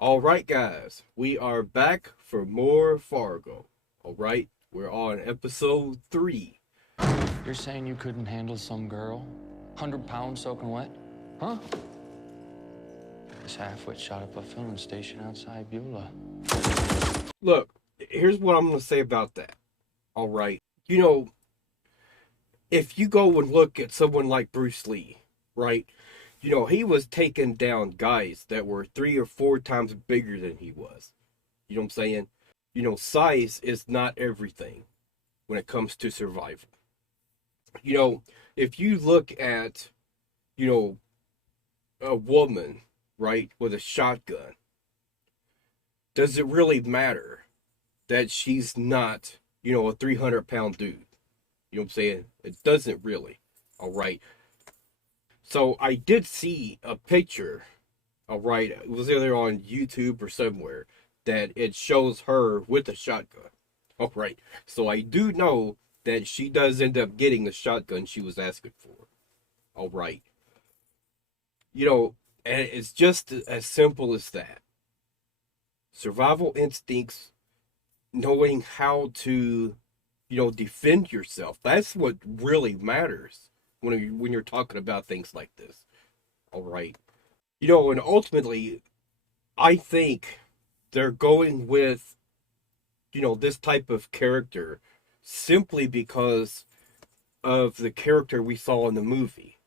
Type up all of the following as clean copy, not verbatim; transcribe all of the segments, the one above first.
All right, guys, we are back for more Fargo. All right, we're on episode 3. You're saying you couldn't handle some girl? 100 pounds soaking wet? Huh? This half-wit shot up a filling station outside Beulah. Look, here's what I'm going to say about that. All right, you know, if you go and look at someone like Bruce Lee, right, he was taking down guys that were 3 or 4 times bigger than he was. You know what I'm saying? Size is not everything when it comes to survival. You know, if you look at, you know, a woman, right, with a shotgun, does it really matter that she's not, a 300-pound dude? You know what I'm saying? It doesn't really. All right. So I did see a picture, all right, it was either on YouTube or somewhere, that it shows her with a shotgun. All right. So I do know that she does end up getting the shotgun she was asking for. All right. And it's just as simple as that. Survival instincts, knowing how to, defend yourself. That's what really matters when you're talking about things like this. All right. And ultimately, I think they're going with, this type of character simply because of the character we saw in the movie,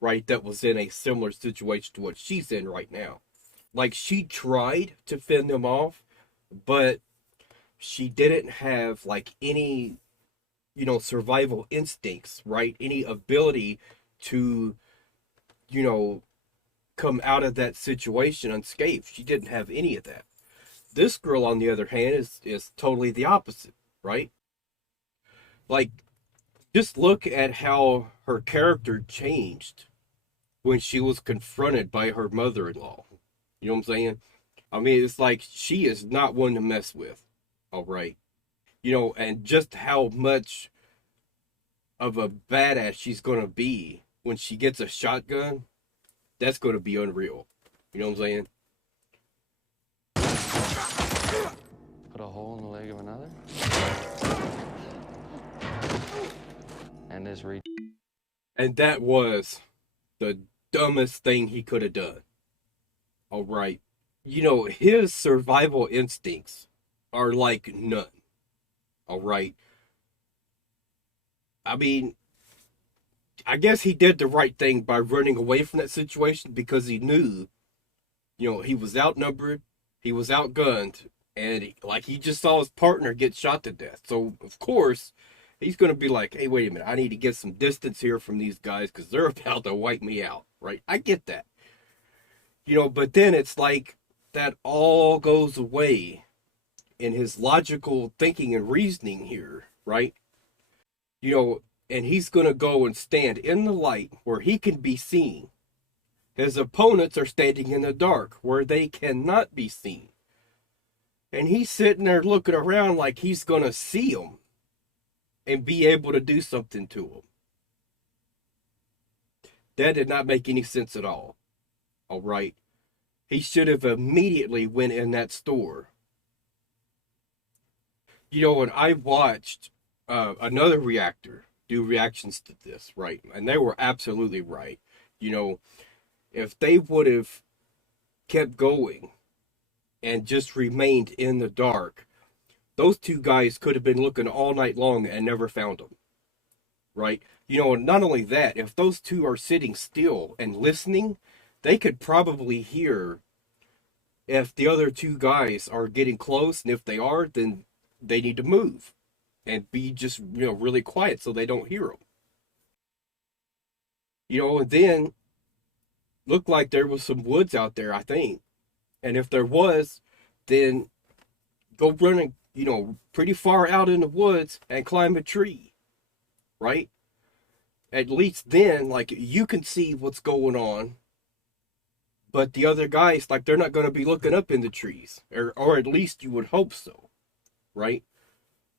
right? That was in a similar situation to what she's in right now. Like, she tried to fend them off, but she didn't have like any, survival instincts, right? Any ability to, you know, come out of that situation unscathed. She didn't have any of that. This girl, on the other hand, is totally the opposite, right? Like, just look at how her character changed when she was confronted by her mother-in-law. You know what I'm saying? I mean, it's like she is not one to mess with. All right. And just how much of a badass she's going to be when she gets a shotgun, that's going to be unreal. You know what I'm saying? Put a hole in the leg of another? And this re... And that was the dumbest thing he could have done. All right. His survival instincts are like none. All right. I mean, I guess he did the right thing by running away from that situation because he knew, he was outnumbered, he was outgunned, and he just saw his partner get shot to death. So, of course, he's going to be like, hey, wait a minute, I need to get some distance here from these guys because they're about to wipe me out, right? I get that. But then it's like that all goes away in his logical thinking and reasoning here, right? And he's going to go and stand in the light where he can be seen. His opponents are standing in the dark where they cannot be seen. And he's sitting there looking around like he's going to see them and be able to do something to them. That did not make any sense at all. All right. He should have immediately went in that store. And I watched another reactor do reactions to this, right? And they were absolutely right. If they would have kept going and just remained in the dark, those two guys could have been looking all night long and never found them, right? Not only that, if those two are sitting still and listening, they could probably hear if the other two guys are getting close, and if they are, then they need to move and be just, really quiet so they don't hear them. And then looked like there was some woods out there, I think. And if there was, then go running, pretty far out in the woods and climb a tree, right? At least then, you can see what's going on. But the other guys, they're not going to be looking up in the trees. Or at least you would hope so, right?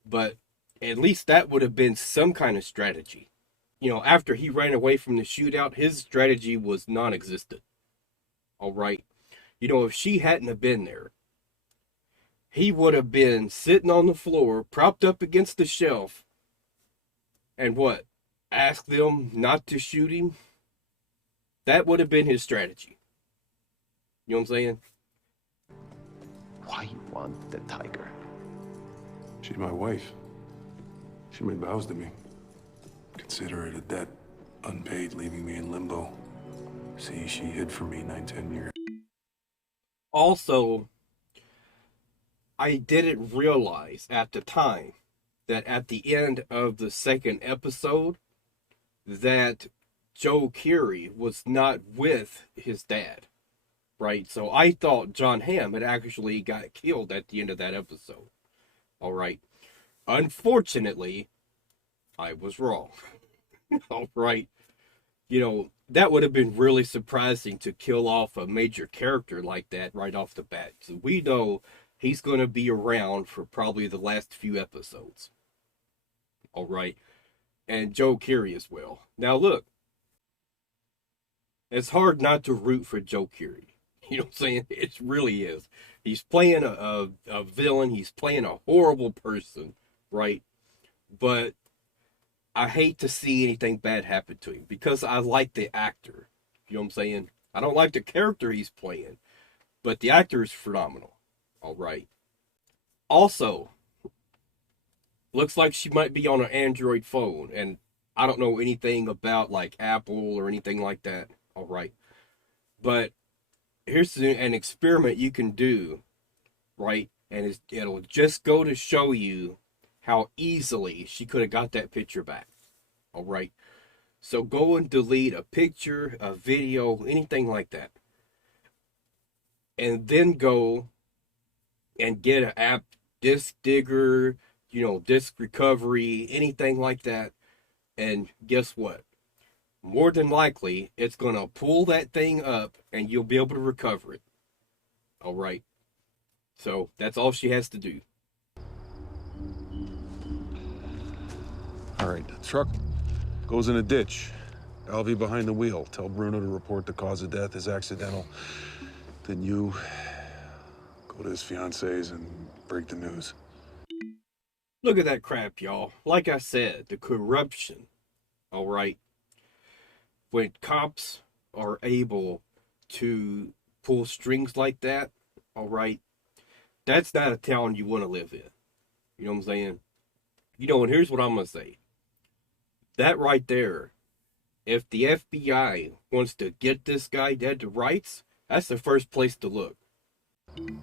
But at least that would have been some kind of strategy. After he ran away from the shootout, his strategy was non-existent. All right. You know, if she hadn't have been there, he would have been sitting on the floor, propped up against the shelf, and what? Ask them not to shoot him? That would have been his strategy. You know what I'm saying? Why you want the tiger? She's my wife. She made vows to me. Consider it a debt, unpaid, leaving me in limbo. See, she hid from me 9, 10 years. Also, I didn't realize at the time that at the end of the second episode that Joe Keery was not with his dad, right? So I thought John Hamm had actually got killed at the end of that episode. All right. Unfortunately, I was wrong. All right. You know, that would have been really surprising to kill off a major character like that right off the bat. So we know he's going to be around for probably the last few episodes. All right. And Joe Keery as well. Now, look, it's hard not to root for Joe Keery. You know what I'm saying? It really is. He's playing a villain. He's playing a horrible person, right? But I hate to see anything bad happen to him because I like the actor. You know what I'm saying? I don't like the character he's playing, but the actor is phenomenal. All right. Also, looks like she might be on an Android phone, and I don't know anything about like Apple or anything like that. All right. But here's an experiment you can do, right? And it'll just go to show you how easily she could have got that picture back. All right. So go and delete a picture, a video, anything like that. And then go and get an app, disk digger, you know, disk recovery, anything like that. And guess what? More than likely, it's going to pull that thing up and you'll be able to recover it. All right. So that's all she has to do. All right, the truck goes in a ditch. Alvy behind the wheel. Tell Bruno to report the cause of death as accidental. Then you go to his fiance's and break the news. Look at that crap, y'all. Like I said, the corruption. All right. When cops are able to pull strings like that, all right, that's not a town you want to live in. You know what I'm saying? You know, and here's what I'm going to say. That right there, if the FBI wants to get this guy dead to rights, that's the first place to look.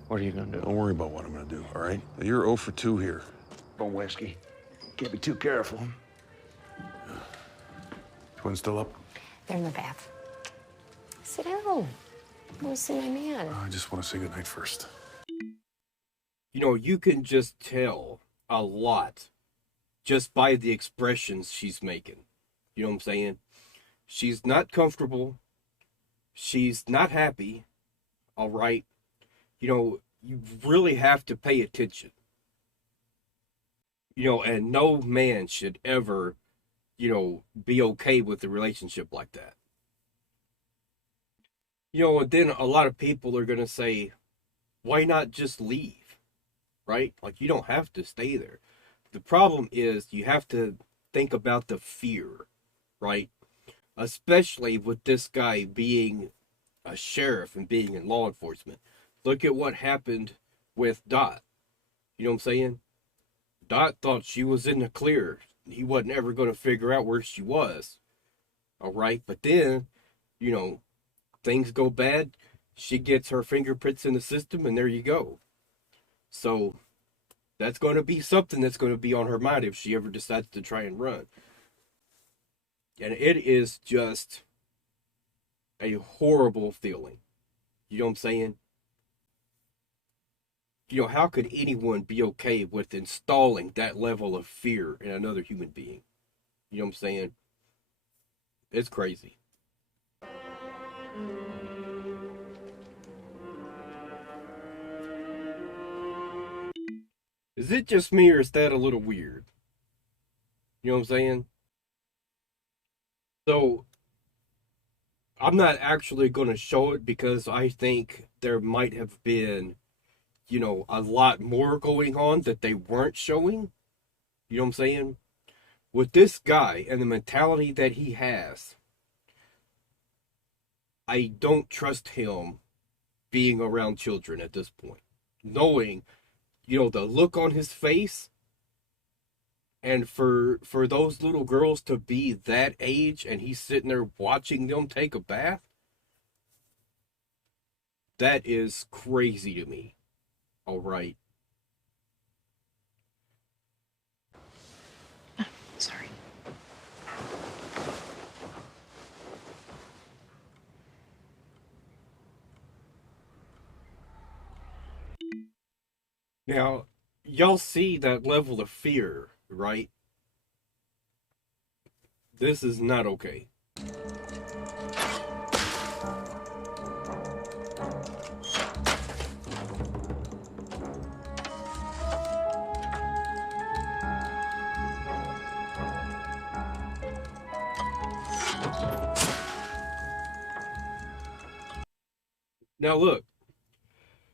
What are you gonna do? Don't worry about what I'm gonna do, all right? You're 0 for 2 here. From whiskey. Can't be too careful. Twins still up? They're in the bath. Sit down. I want to see my man. I just want to say goodnight first. You know, you can just tell a lot just by the expressions she's making. You know what I'm saying? She's not comfortable. She's not happy. All right. You know, you really have to pay attention. You know, and no man should ever, you know, be okay with a relationship like that. You know, and then a lot of people are going to say, why not just leave? Right? Like, you don't have to stay there. The problem is you have to think about the fear, right? Especially with this guy being a sheriff and being in law enforcement. Look at what happened with Dot. You know what I'm saying? Dot thought she was in the clear. He wasn't ever going to figure out where she was. All right. But then, you know, things go bad. She gets her fingerprints in the system, and there you go. So that's going to be something that's going to be on her mind if she ever decides to try and run. And it is just a horrible feeling. You know what I'm saying? You know, how could anyone be okay with installing that level of fear in another human being? You know what I'm saying? It's crazy. Is it just me or is that a little weird? You know what I'm saying? So, I'm not actually going to show it because I think there might have been, you know, a lot more going on that they weren't showing. You know what I'm saying? With this guy and the mentality that he has, I don't trust him being around children at this point. Knowing, you know, the look on his face, and for those little girls to be that age and he's sitting there watching them take a bath, that is crazy to me. All right. Sorry. Now, y'all see that level of fear, right? This is not okay. Now look,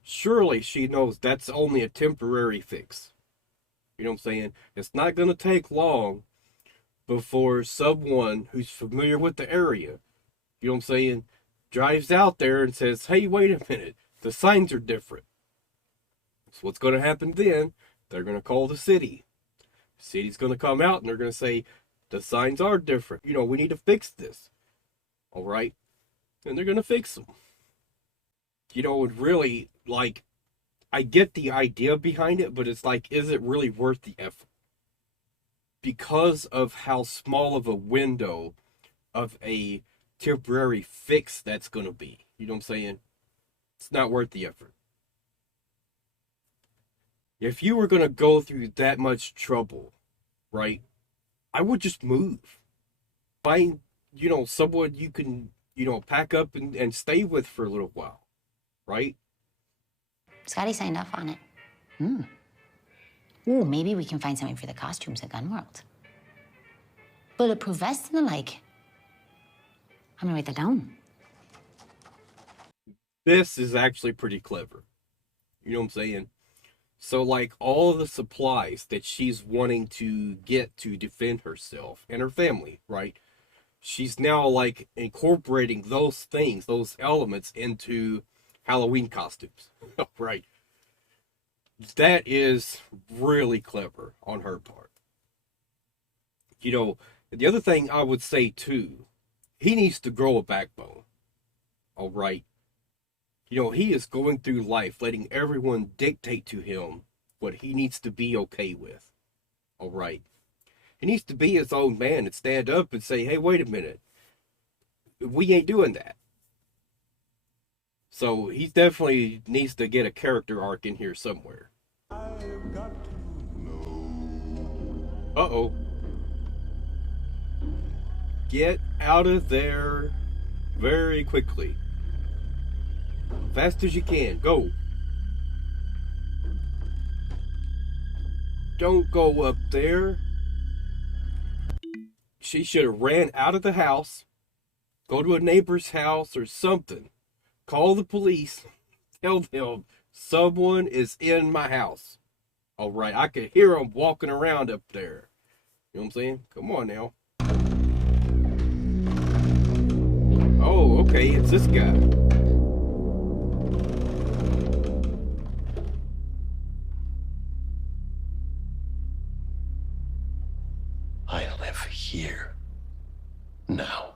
surely she knows that's only a temporary fix. You know what I'm saying? It's not going to take long before someone who's familiar with the area, you know what I'm saying, drives out there and says, hey, wait a minute, the signs are different. So what's going to happen then? They're going to call the city. The city's going to come out and they're going to say, the signs are different. You know, we need to fix this. All right? And they're going to fix them. You know, it really, like, I get the idea behind it, but it's like, is it really worth the effort? Because of how small of a window of a temporary fix that's going to be. You know what I'm saying? It's not worth the effort. If you were going to go through that much trouble, right, I would just move. Find, you know, someone you can, you know, pack up and stay with for a little while, right? Scotty signed off on it. Ooh, maybe we can find something for the costumes at Gun World. Bulletproof vest and the like. I'm gonna write that down. This is actually pretty clever. You know what I'm saying? So, like, all of the supplies that she's wanting to get to defend herself and her family, right? She's now, like, incorporating those things, those elements into Halloween costumes, right? That is really clever on her part. You know, the other thing I would say, too, he needs to grow a backbone, all right? You know, he is going through life letting everyone dictate to him what he needs to be okay with. All right. He needs to be his own man and stand up and say, hey, wait a minute. We ain't doing that. So he definitely needs to get a character arc in here somewhere. Uh-oh. Get out of there very quickly. Fast as you can. Go. Don't go up there. She should have ran out of the house. Go to a neighbor's house or something. Call the police. Tell them someone is in my house. All right. I could hear them walking around up there. You know what I'm saying? Come on now. Oh, okay. It's this guy. I live here. Now.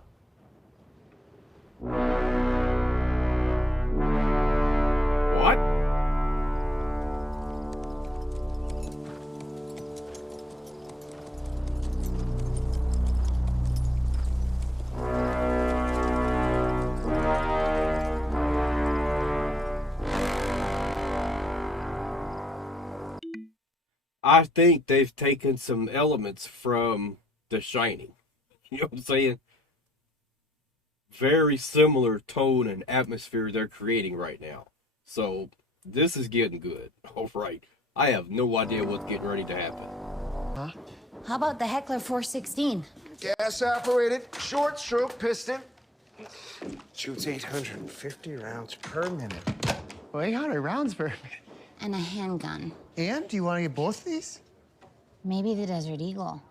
What? I think they've taken some elements from The Shining. You know what I'm saying? Very similar tone and atmosphere they're creating right now. So this is getting good. All right. I have no idea what's getting ready to happen. How about the Heckler 416? Gas operated, short stroke piston. Shoots 850 rounds per minute. Well, 800 rounds per minute. And a handgun. And do you want to get both of these? Maybe the Desert Eagle.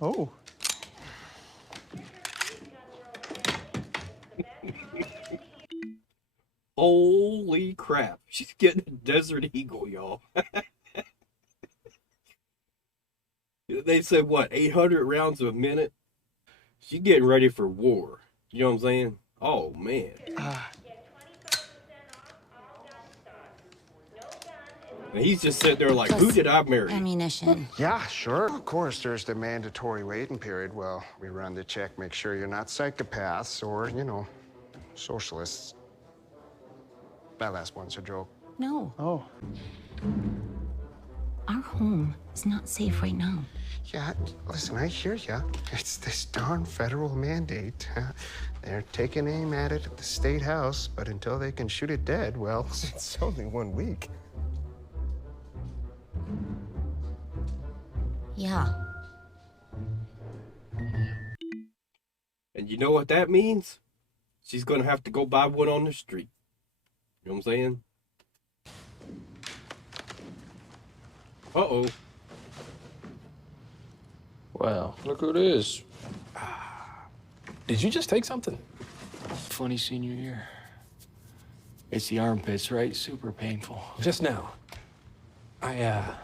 Oh. Holy crap. She's getting a Desert Eagle, y'all. They said, what, 800 rounds a minute? She's getting ready for war. You know what I'm saying? Oh, man. And he's just sitting there like, who did I marry? Ammunition. Yeah, sure. Of course, there's the mandatory waiting period. Well, we run the check, make sure you're not psychopaths or, socialists. That last one's a joke. No. Oh. Our home is not safe right now. Yeah, listen, I hear ya. It's this darn federal mandate. They're taking aim at it at the State House, but until they can shoot it dead, well, it's only 1 week. Yeah. And you know what that means? She's going to have to go buy one on the street. You know what I'm saying? Uh-oh. Well, look who it is. Did you just take something? Funny senior year. It's the armpits, right? Super painful. Just now. I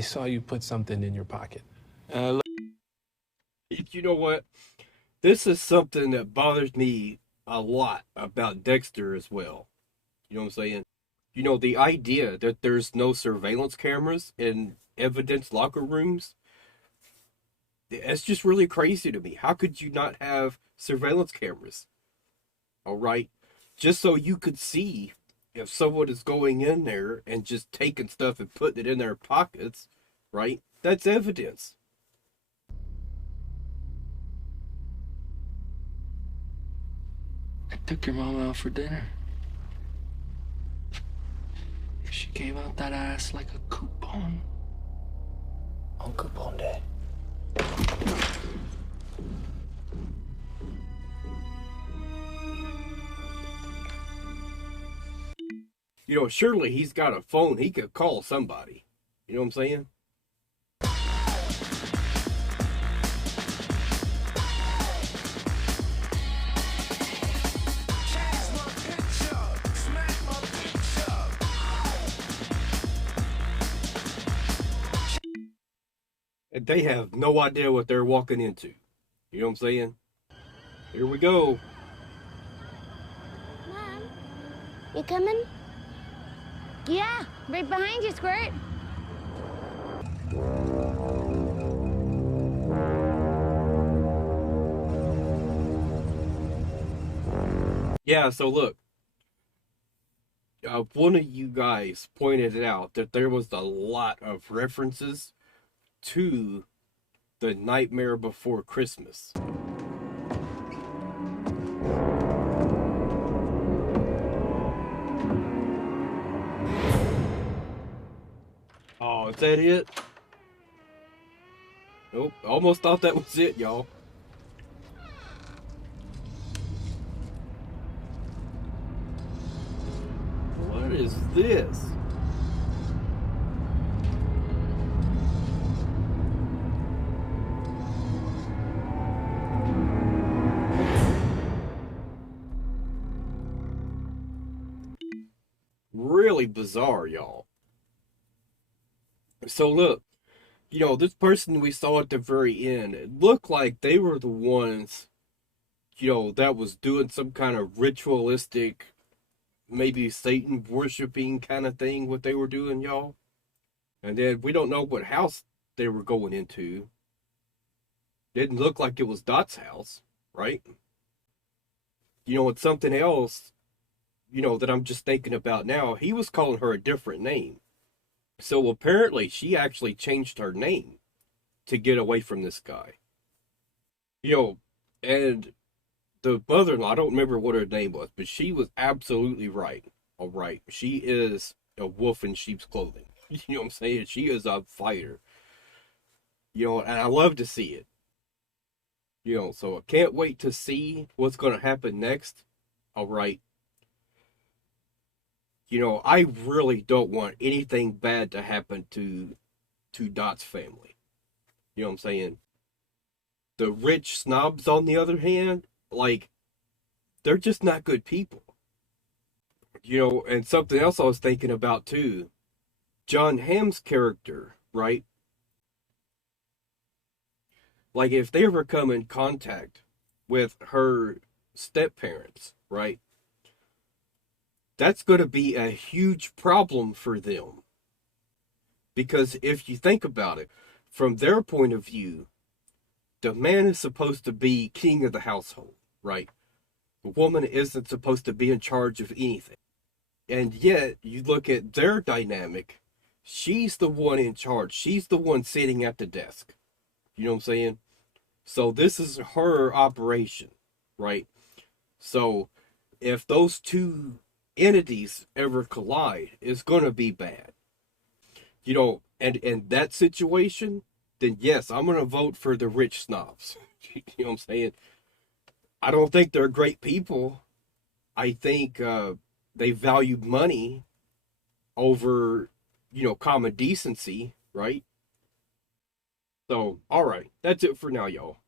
saw you put something in your pocket. You know what? This is something that bothers me a lot about Dexter as well. You know what I'm saying? You know, the idea that there's no surveillance cameras in evidence locker rooms, that's just really crazy to me. How could you not have surveillance cameras? All right? Just so you could see if someone is going in there and just taking stuff and putting it in their pockets, right? That's evidence. I took your mom out for dinner. She gave out that ass like a coupon. On coupon day. You know, surely he's got a phone. He could call somebody. You know what I'm saying? And they have no idea what they're walking into. You know what I'm saying? Here we go. Mom, you coming? Yeah, right behind you, Squirt. Yeah, so look. One of you guys pointed out that there was a lot of references to The Nightmare Before Christmas. Oh, is that it? Nope, almost thought that was it, y'all. What is this? Really bizarre, y'all. So look, you know, this person we saw at the very end, it looked like they were the ones, you know, that was doing some kind of ritualistic, maybe Satan worshiping kind of thing, what they were doing, y'all. And then we don't know what house they were going into. Didn't look like it was Dot's house, right? You know, it's something else, you know, that I'm just thinking about now. He was calling her a different name. So apparently she actually changed her name to get away from this guy. You know, and the mother-in-law, I don't remember what her name was, but she was absolutely right. All right. She is a wolf in sheep's clothing. You know what I'm saying? She is a fighter. You know, and I love to see it. So I can't wait to see what's going to happen next. All right. I really don't want anything bad to happen to Dot's family. You know what I'm saying? The rich snobs, on the other hand, like, they're just not good people. And something else I was thinking about too, John Hamm's character, right? Like, if they ever come in contact with her step parents, right? That's going to be a huge problem for them. Because if you think about it, from their point of view, the man is supposed to be king of the household, right? The woman isn't supposed to be in charge of anything. And yet, you look at their dynamic, she's the one in charge. She's the one sitting at the desk. You know what I'm saying? So this is her operation, right? So if those two entities ever collide, it's going to be bad. And in that situation, then yes, I'm going to vote for the rich snobs. You know what I'm saying? I don't think they're great people. I think they value money over, common decency, right? So, all right, that's it for now, y'all.